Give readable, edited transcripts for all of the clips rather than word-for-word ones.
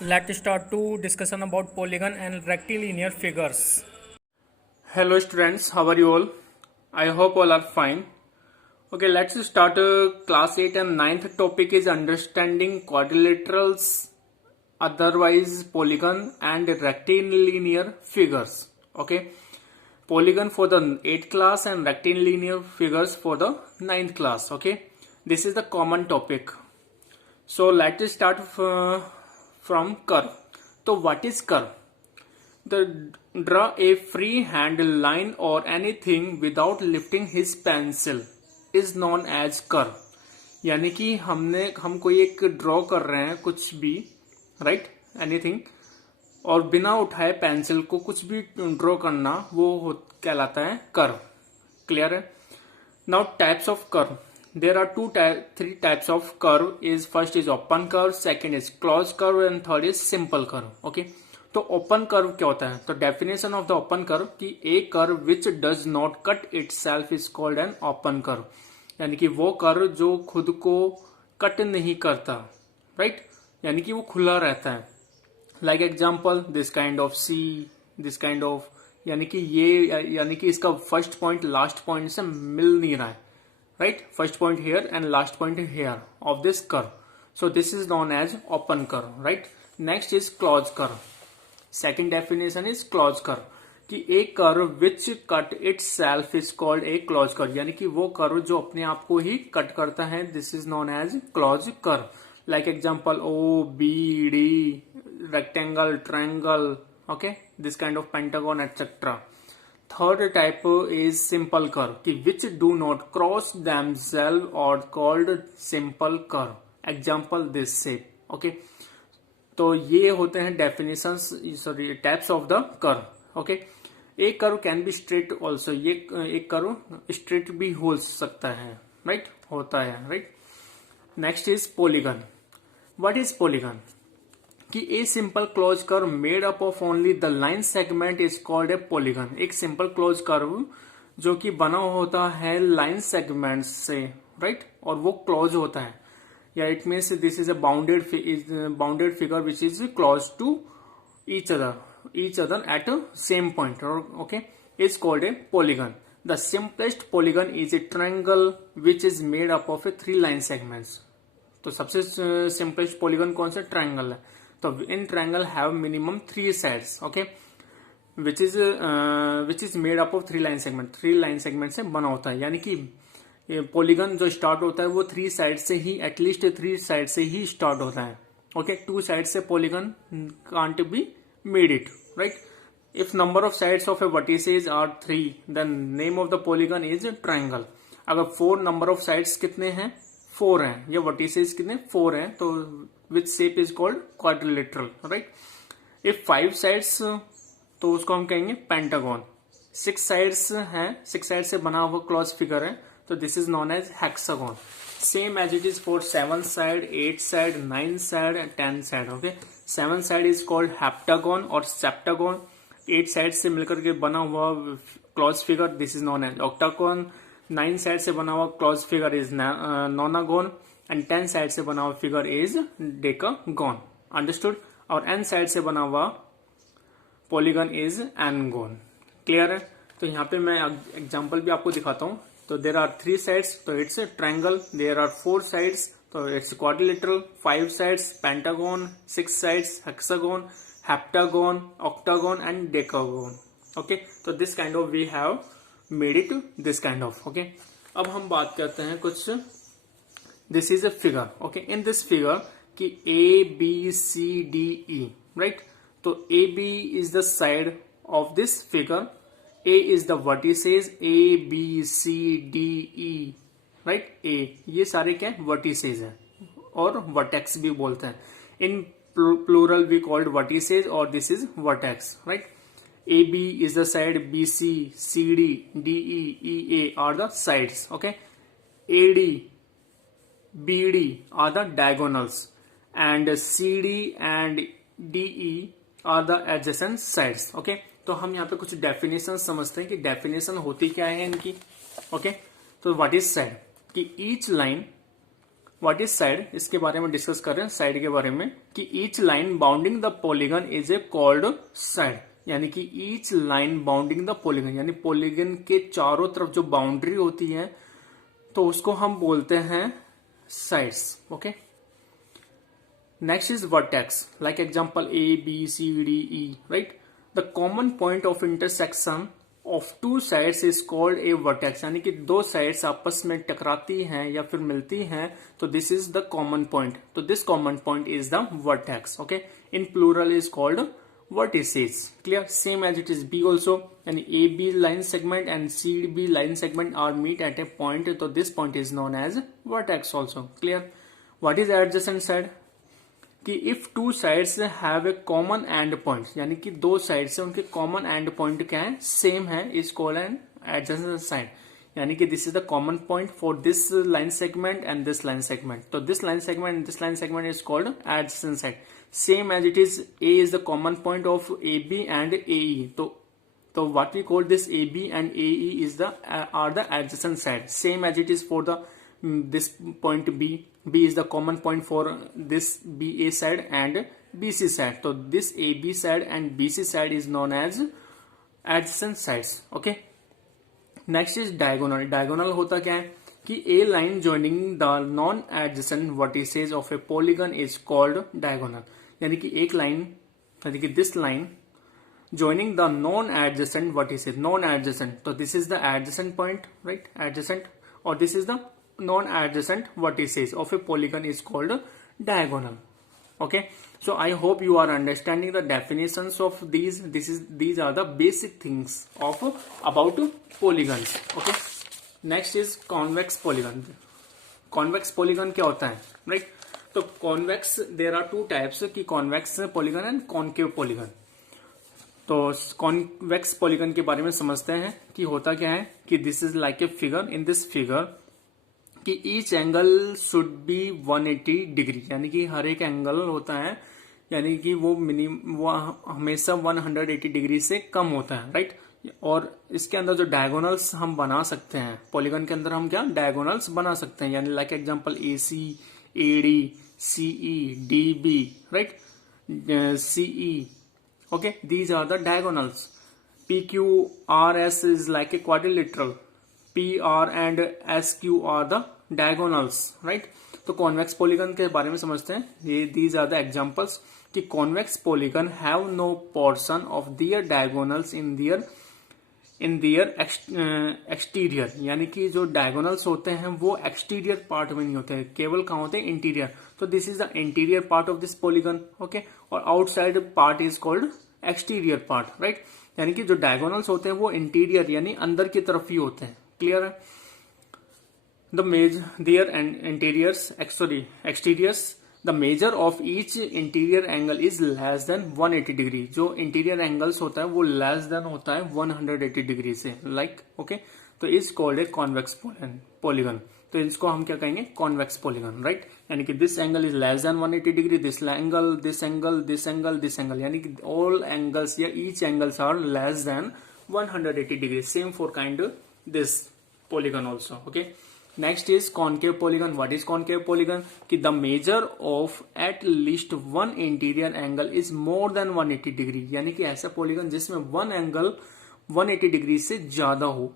Let's start to discussion about polygon and rectilinear figures. Hello students, how are you all? I hope all are fine. Okay, let's start class 8 and ninth topic is understanding quadrilaterals, otherwise polygon and rectilinear figures. Okay, polygon for the 8th class and rectilinear figures for the ninth class. Okay, this is the common topic. So let's start from curve. So what is curve? Draw a free hand line or anything without lifting his pencil is known as curve. यानी कि हम कोई एक draw कर रहे हैं कुछ भी, राइट, एनीथिंग, और बिना उठाए पेंसिल को कुछ भी ड्रॉ करना वो कहलाता है कर्व. क्लियर है? Now types of curve. there are three types of curve. Is first is open curve, second is closed curve and third is simple curve. Okay, तो ओपन कर्व क्या होता है? तो definition of the open curve कि a curve which does not cut itself is called an open curve. यानी कि वो curve जो खुद को कट नहीं करता, राइट, यानी कि वो खुला रहता है. Like example this kind of see, this kind of, यानी कि ये, यानी कि इसका फर्स्ट पॉइंट लास्ट पॉइंट से मिल नहीं रहा है, right, first point here and last point here of this curve. So this is known as open curve, right. Next is closed curve. Second definition is closed curve कि a curve which cut itself is called a closed curve. यानी कि वो curve जो अपने आप को ही cut करता है, this is known as closed curve. Like example O, B, D, rectangle, triangle, okay, this kind of pentagon, etc. Third type is simple curve कि which do not cross themselves or called simple curve. Example this shape. Okay, तो ये होते हैं definitions, sorry, types of the curve. Okay, एक curve can be straight also. ये एक curve straight भी हो सकता है, राइट, होता है, right. Next is polygon. What is polygon? कि a simple close curve made up of only the line segment is called a polygon. एक सिंपल क्लोज कर्व जो कि बना होता है लाइन सेगमेंट से, राइट, और वो क्लोज होता है, या it means this is a bounded figure which is close to each other at a same point. Okay, is called a polygon. The simplest polygon is a triangle which is made up of a 3 line segments. तो सबसे simplest polygon कौन सा? Triangle है. तो in triangle have minimum 3 sides. Okay, which is made up of 3 line segment. 3 line segment से बना होता है. यानी कि पॉलीगन जो स्टार्ट होता है वो 3 साइड से ही, एटलीस्ट 3 साइड से ही स्टार्ट होता है. ओके, 2 साइड से polygon can't be made it, right. If number of sides of a vertices are 3 then name of the polygon is triangle. अगर 4 नंबर ऑफ साइड्स कितने हैं? 4 हैं. या वर्टिसेस कितने? 4 हैं. तो which shape is called quadrilateral, right. If 5 sides तो उसको हम कहेंगे पेंटागन. 6 साइड्स हैं, 6 साइड से बना हुआ क्लोज फिगर है, तो this is known as hexagon. Same as it is for 7 side, 8 side, 9 side and 10 side. Okay, 7 side is called heptagon और सेप्टागन. 8 साइड से मिलकर के बना हुआ close figure, this is known as octagon. 9 side से बना हुआ close figure is nonagon and 10 side से बना हुआ फिगर इज डेकागन. अंडरस्टूड? और n साइड से बना हुआ पॉलीगन इज एनगोन. क्लियर है? तो यहाँ पे मैं एग्जांपल भी आपको दिखाता हूँ. तो देर आर 3 साइड्स, तो it's a triangle. There are 4 sides, तो it's quadrilateral. 5 sides pentagon, 6 sides hexagon, heptagon, octagon and decagon. Okay, तो this kind of we have made it this kind of. Okay, अब हम बात करते हैं कुछ. This is a figure. Okay, in this figure कि A B C D E, right. तो A B is the side of this figure. A is the vertices A B C D E, right. ए ये सारे क्या vertices हैं और vertex भी बोलते हैं. In plural we called vertices और this is vertex, right. A B is the side, B C, C D, D E, E A are the sides. Okay, A D, BD are the diagonals and CD and DE are the adjacent sides. Okay, तो हम यहाँ पे कुछ definition समझते हैं कि definition होती क्या है इनकी. ओके, तो व्हाट इज साइड? कि each line what is side, इसके बारे में डिस्कस कर रहे हैं साइड के बारे में कि each line bounding the polygon is A called side, यानी कि each line bounding the polygon यानी पॉलीगन के चारों तरफ जो बाउंड्री होती है तो उसको हम बोलते हैं sides. Okay, next is vertex, like example A B C D E, right. The common point of intersection of two sides is called A vertex, यानी कि दो साइड्स आपस में टकराती हैं या फिर मिलती हैं तो this is the common point, तो this common point is the vertex. Okay, in plural is called vertices, clear, same as it is B also, and AB line segment and CB line segment are meet at a point, so this point is known as vertex also, clear। What is adjacent side, कि if two sides have a common end point, यानी कि दो sides से उनके common end point क्या है, same है, is called an adjacent side, यानी कि this is the common point for this line segment and this line segment, तो this line segment and this line segment is called adjacent side। Same as it is, A is the common point of AB and AE, so what we call this AB and AE is are the adjacent side, same as it is for the this point B is the common point for this BA side and BC side, so this AB side and BC side is known as adjacent sides। okay, next is diagonal। diagonal होता क्या है कि a line joining the non adjacent vertices of a polygon is called diagonal, यानी कि एक line, यानी कि this line joining the non adjacent vertices, non adjacent, तो this is the adjacent point, right, adjacent, or this is the non adjacent vertices of a polygon is called diagonal। okay, so I hope you are understanding the definitions of these, these are the basic things of about polygons। okay, next is convex polygon। convex polygon क्या होता है, right, तो convex there are two types की convex polygon and concave polygon. तो convex polygon के बारे में समझते हैं कि होता क्या है कि this is like a figure, in this figure कि each angle should be 180 degree, यानी कि हर एक एंगल होता है यानी कि वो हमेशा 180 डिग्री से कम होता है, राइट। और इसके अंदर जो डायगोनल्स हम बना सकते हैं पॉलीगन के अंदर, हम क्या डायगोनल्स बना सकते हैं, यानी like example AC, AD, CE, DB, right, CE, okay, these are the diagonals। PQRS is like a quadrilateral, PR and SQ are the diagonals, right। तो कॉन्वेक्स पॉलीगन के बारे में समझते हैं, ये these are the examples कि convex polygon have no portion of their diagonals in their exterior, यानी कि जो डायगोनल्स होते हैं वो एक्सटीरियर पार्ट में नहीं होते हैं, केवल कहाँ होते हैं इंटीरियर, तो this is the interior part of this polygon. Okay, और outside part is called exterior part, right, यानी कि जो डायगोनल्स होते हैं वो इंटीरियर यानी अंदर की तरफ ही होते हैं, क्लियर है। The their interiors exteriors, the measure of each interior angle is less than 180 degree, जो इंटीरियर एंगल्स होता है वो लेस देन होता है 180 डिग्री से, लाइक ओके, तो is called a convex polygon, तो इसको हम क्या कहेंगे कॉन्वेक्स पॉलीगन, राइट, यानी कि this angle is less than 180 degree, this angle, this angle, this angle, this angle, यानी कि ऑल एंगल्स या each angles are less than 180 degree, same for kind this polygon also. Okay, next is concave polygon. What is concave polygon कि the measure of at least one interior angle is more than 180 degree, यानी कि ऐसा polygon जिसमें one angle 180 degree से ज्यादा हो,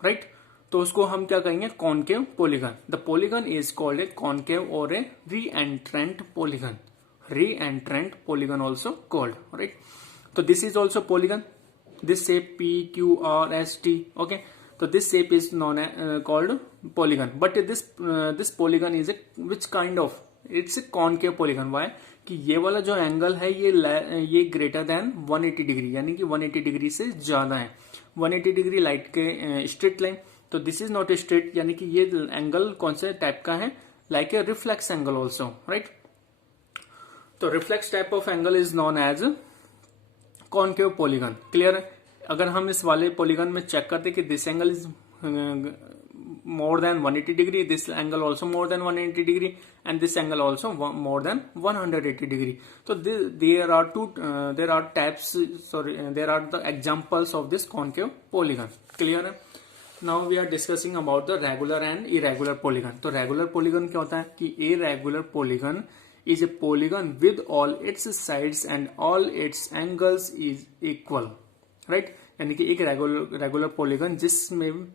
right, तो उसको हम क्या कहेंगे concave polygon. The polygon is called a concave और a re-entrant polygon, re-entrant polygon also called, right. तो this is also polygon, this shape PQRST, okay, so this shape is known called polygon, but this polygon is a which kind of, it's a concave polygon। why कि ये वाला जो angle है ये greater than 180 degree, यानी कि 180 degree से ज्यादा है, 180 डिग्री लाइट के स्ट्रेट लाइन, तो this is not a straight, यानी कि ये एंगल कौन से टाइप का है, like a reflex angle also, right. तो reflex type of angle is known as concave polygon, clear है। अगर हम इस वाले पॉलीगन में चेक करते कि this angle is more than 180 degree, this angle also more than 180 degree and this angle also more than 180 degree, तो there are types, sorry there are the examples of this concave polygon, clear है। Now we are discussing about the regular and irregular polygon. तो regular polygon क्या होता है कि irregular polygon is a polygon with all its sides and all it's angles is equal, right. यानी कि एक regular polygon जिसमें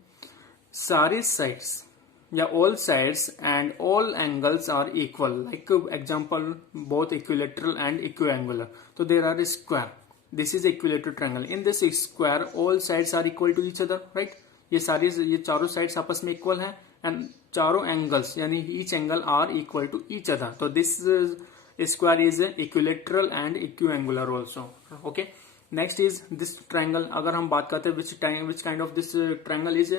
सारे साइड्स या all sides and all angles are equal, like example both equilateral and equiangular. तो there are square, this is equilateral triangle, in this square all sides are equal to each other, right. ये चारों sides आपस में equal है and चारों angles यानी each angle are equal to each other. तो this square is equilateral and equiangular also, okay. Next is this triangle. अगर हम बात करते हैं which kind of this triangle is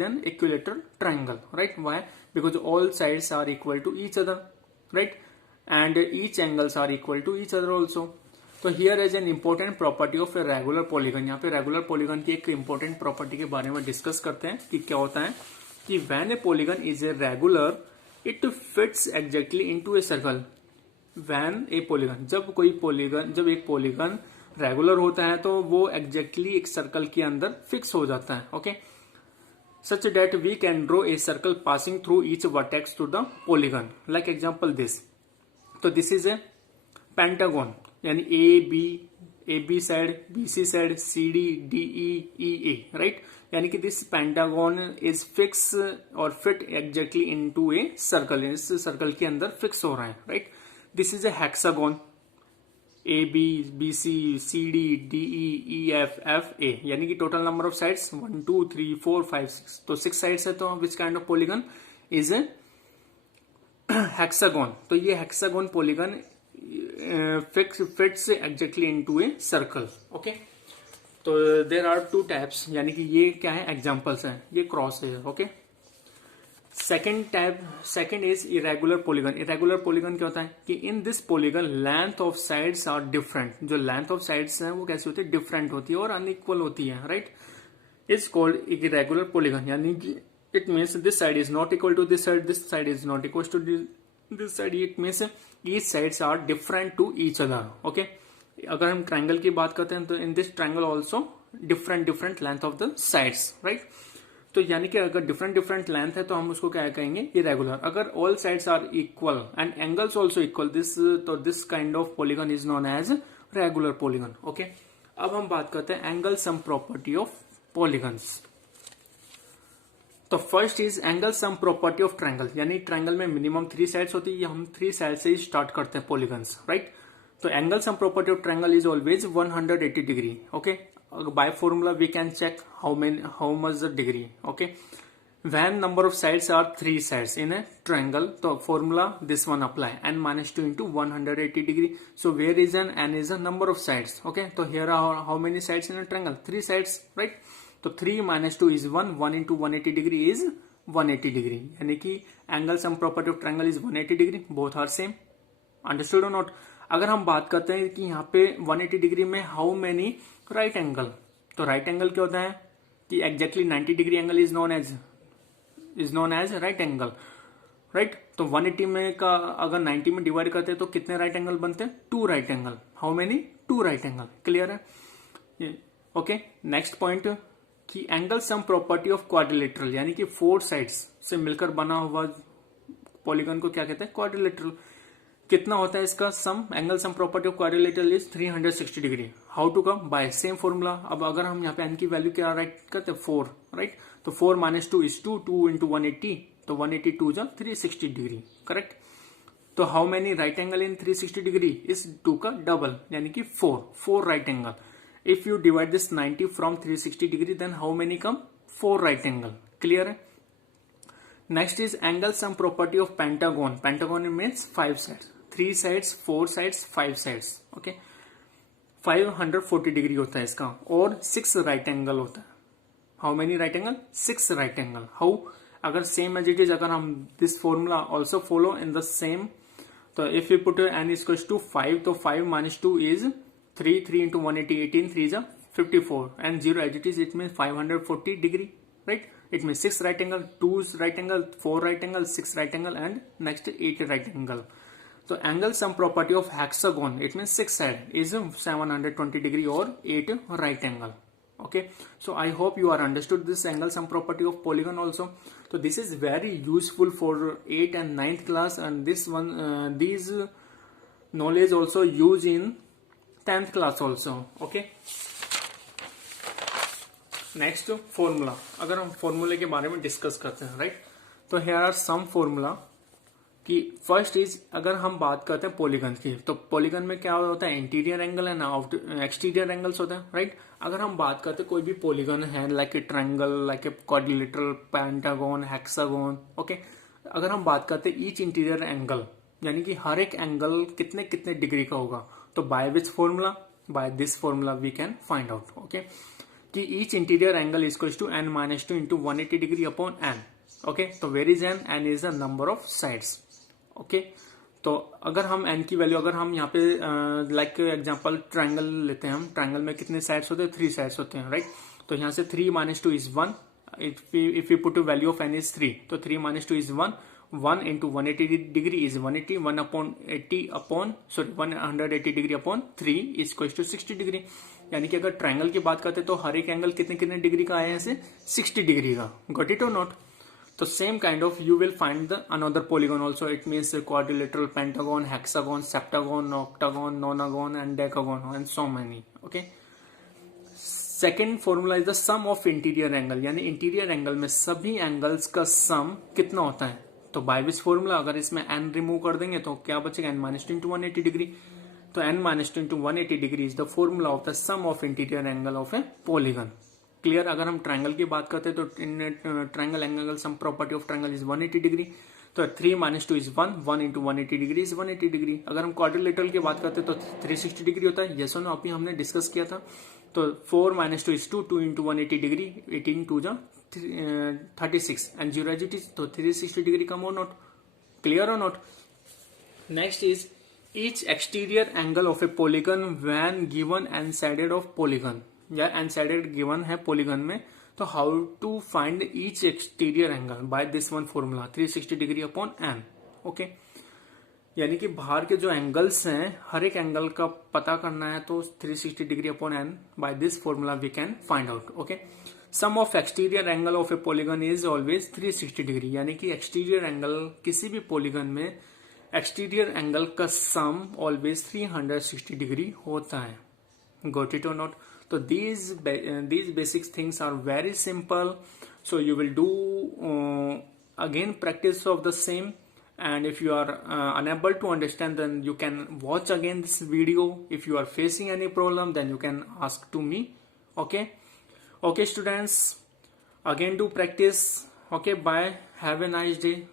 an equilateral triangle, right. Why? Because all sides are equal to each other, right, and each angles are equal to each other also. तो here is an important property of a regular polygon. यहाँ पे regular polygon की एक important property के बारे में discuss करते हैं कि क्या होता है कि when A polygon is a regular it fits exactly into a circle. When A polygon, जब एक पॉलीगन रेगुलर होता है तो वो एग्जैक्टली एक सर्कल के अंदर फिक्स हो जाता है, okay. Such that we can draw a circle passing through each vertex to the polygon, like example this. तो दिस इज ए पेंटागन, यानी A B side, B C side, C D, D E A, right. यानी कि this pentagon is fix और fit exactly into a circle, इस circle के अंदर फिक्स हो रहा है, right. This is a hexagon, A B C D D E F A, यानी कि टोटल नंबर ऑफ साइड्स 1 2 3 4 5 6, तो 6 साइड्स है। तो विच kind of polygon is a hexagon. तो ये hexagon polygon fits exactly into a circle, okay. तो there are two types, यानी कि ये क्या है, एग्जांपल्स हैं, ये क्रॉस है, okay. Second is irregular polygon. Irregular polygon क्या होता है कि in this polygon length of sides are different. जो लेंथ ऑफ साइड्स है वो कैसी होती है, डिफरेंट होती है और अनइक्वल होती है, right. Is called irregular polygon, यानी कि it means this side is not equal to this side is not equal to this side. It means each sides are different to each other, okay. अगर हम triangle की बात करते हैं तो in this triangle also different length of the sides, right. तो यानी कि अगर डिफरेंट लेंथ है तो हम उसको क्या कहेंगे, इरेगुलर। अगर all sides are equal and angles also equal, this kind of polygon is known as regular polygon, okay. अब हम बात करते हैं angle sum property of polygons. तो first is angle sum property of triangle, यानी triangle में minimum 3 sides होती है, हम 3 साइड से ही स्टार्ट करते हैं पॉलीगन्स, राइट। तो angle sum property of triangle is always 180 degree, okay. By formula we can check how much the degree, okay. When number of sides are 3 sides in a triangle, so formula this one apply, n minus 2 into 180 degree. So where is n is the number of sides, okay. So here are how many sides in a triangle, 3 sides, right. So 3 minus 2 is 1 into 180 degree is 180 degree, यानी कि angle sum property of triangle is 180 degree, both are same, understood or not। अगर हम बात करते हैं कि यहाँ पे 180 डिग्री में हाउ मेनी राइट एंगल, तो राइट एंगल क्या होता है कि exactly 90 degree angle is known as right angle, right. तो 180 में का अगर 90 में डिवाइड करते हैं तो कितने राइट एंगल बनते हैं, 2 right angle. How many, 2 right angle, clear है, ओके। नेक्स्ट पॉइंट कि angle sum property of quadrilateral, यानी कि 4 साइड्स से मिलकर बना हुआ पॉलीगन को क्या कहते हैं, क्वाड्रिलेटरल। कितना होता है इसका sum, angle sum property of quadrilateral is 360 degree. How to come, by same formula. अब अगर हम यहाँ पे एन की वैल्यू क्या राइट करते हैं, 4, राइट। तो 4 minus 2 is 2 into 180, तो 182 जो 360 डिग्री, करेक्ट। तो how many right angle in 360 degree, इस 2 का डबल, यानी कि 4 right angle. If you divide this 90 from 360 degree then how many come, 4 right angle, clear है। Next is angle sum property of pentagon. Pentagon means 5 sides, 3 sides, 4 sides, 5 sides, okay. 540 degree होता है इसका और 6 right angle होता है। How many right angle, 6 right angle. How, अगर same as it is, अगर हम this formula also follow in the same, तो if you put n equals to 5, तो 5 minus 2 is 3 into 180, 18 3 is 54 and 0 as it is, it means 540 degree, right। It means 6 right angle, 2 right angle, 4 right angle, 6 right angle and next 8 right angle। So angle sum property of hexagon, it means 6 side is 720 degree or 8 right angle, Okay, so I hope you are understood this angle sum property of polygon also. So this is very useful for 8th and 9th class, and this one these knowledge also use in 10th class also. Okay, next formula, अगर हम फॉर्मूले के बारे में discuss करते हैं, right, तो hair are some formula कि फर्स्ट इज, अगर हम बात करते हैं पॉलीगन की, तो पॉलीगन में क्या होता है, interior angle and exterior angles होते हैं, राइट। अगर हम बात करते हैं कोई भी पॉलीगन है, like A triangle, like a quadrilateral, pentagon, hexagon, okay, अगर हम बात करते हैं ईच इंटीरियर एंगल, यानी कि हर एक एंगल कितने कितने डिग्री का होगा, तो by which formula, by this formula we can find out, okay, कि each interior angle equals to n-2 into 180 degree upon n, okay. तो where is n is the number of sides, okay. तो अगर हम n की value, अगर हम यहाँ पे लाइक एग्जांपल ट्रायंगल लेते हैं, हम ट्रायंगल में कितने साइड्स होते हैं, 3 साइड्स होते हैं, राइट। तो यहाँ से 3-2 is 1, if you put value of n is 3, तो 3-2 is 1, 1 into 180 degree is 180, 180 degree upon 3 is equal to 60 degree. यानी कि अगर ट्रायंगल की बात करते हैं तो हर एक एंगल कितने कितने डिग्री का आया है, ऐसे 60 डिग्री का, गॉट इट और नॉट। तो same kind of you will find the another polygon also, it means quadrilateral, pentagon, hexagon, septagon, octagon, nonagon and decagon and so many, okay. Second formula is the sum of interior angle, यानी interior angle में सभी angles का सम कितना होता है, तो by which formula, अगर इसमें n रिमूव कर देंगे तो क्या बचेगा, n-2 इंटू 180 डिग्री। तो n-2 into 180 degree is the formula of the sum of interior angle of a polygon. Clear. अगर हम ट्रायंगल की बात करते हैं तो in triangle angle sum property of triangle is 180 degree, तो 3-2 is 1, 1 into 180 degree is 180 degree. अगर हम क्वाड्रिलेटरल की बात करते हैं तो 360 डिग्री होता है, यस और नो, अभी हमने डिस्कस किया था। तो 4-2 इज 2, 2 इंटू 180 डिग्री, 18 2 जा 36 एंड 0 एज इट इज, तो 360 डिग्री कम और नॉट, क्लियर और not. Next is each exterior angle of a polygon when given n sided of polygon, या n sided given है polygon में, तो how to find each exterior angle by this one formula 360 degree upon n, okay. यानी कि बाहर के जो angles हैं, हर एक एंगल का पता करना है तो 360 degree upon n by this formula we can find out, ओके। Sum of exterior angle of a polygon is always 360 degree, यानी कि एक्सटीरियर एंगल किसी भी पॉलीगन में एक्सटीरियर एंगल का सम ऑलवेज 360 डिग्री होता है, गॉट इट और नॉट। तो these basic things are very simple, so you will do again practice of the same, and if you are unable to understand, then you can watch again this video. If you are facing any problem, then you can ask to me, okay students, again do practice, okay, bye, have a nice day.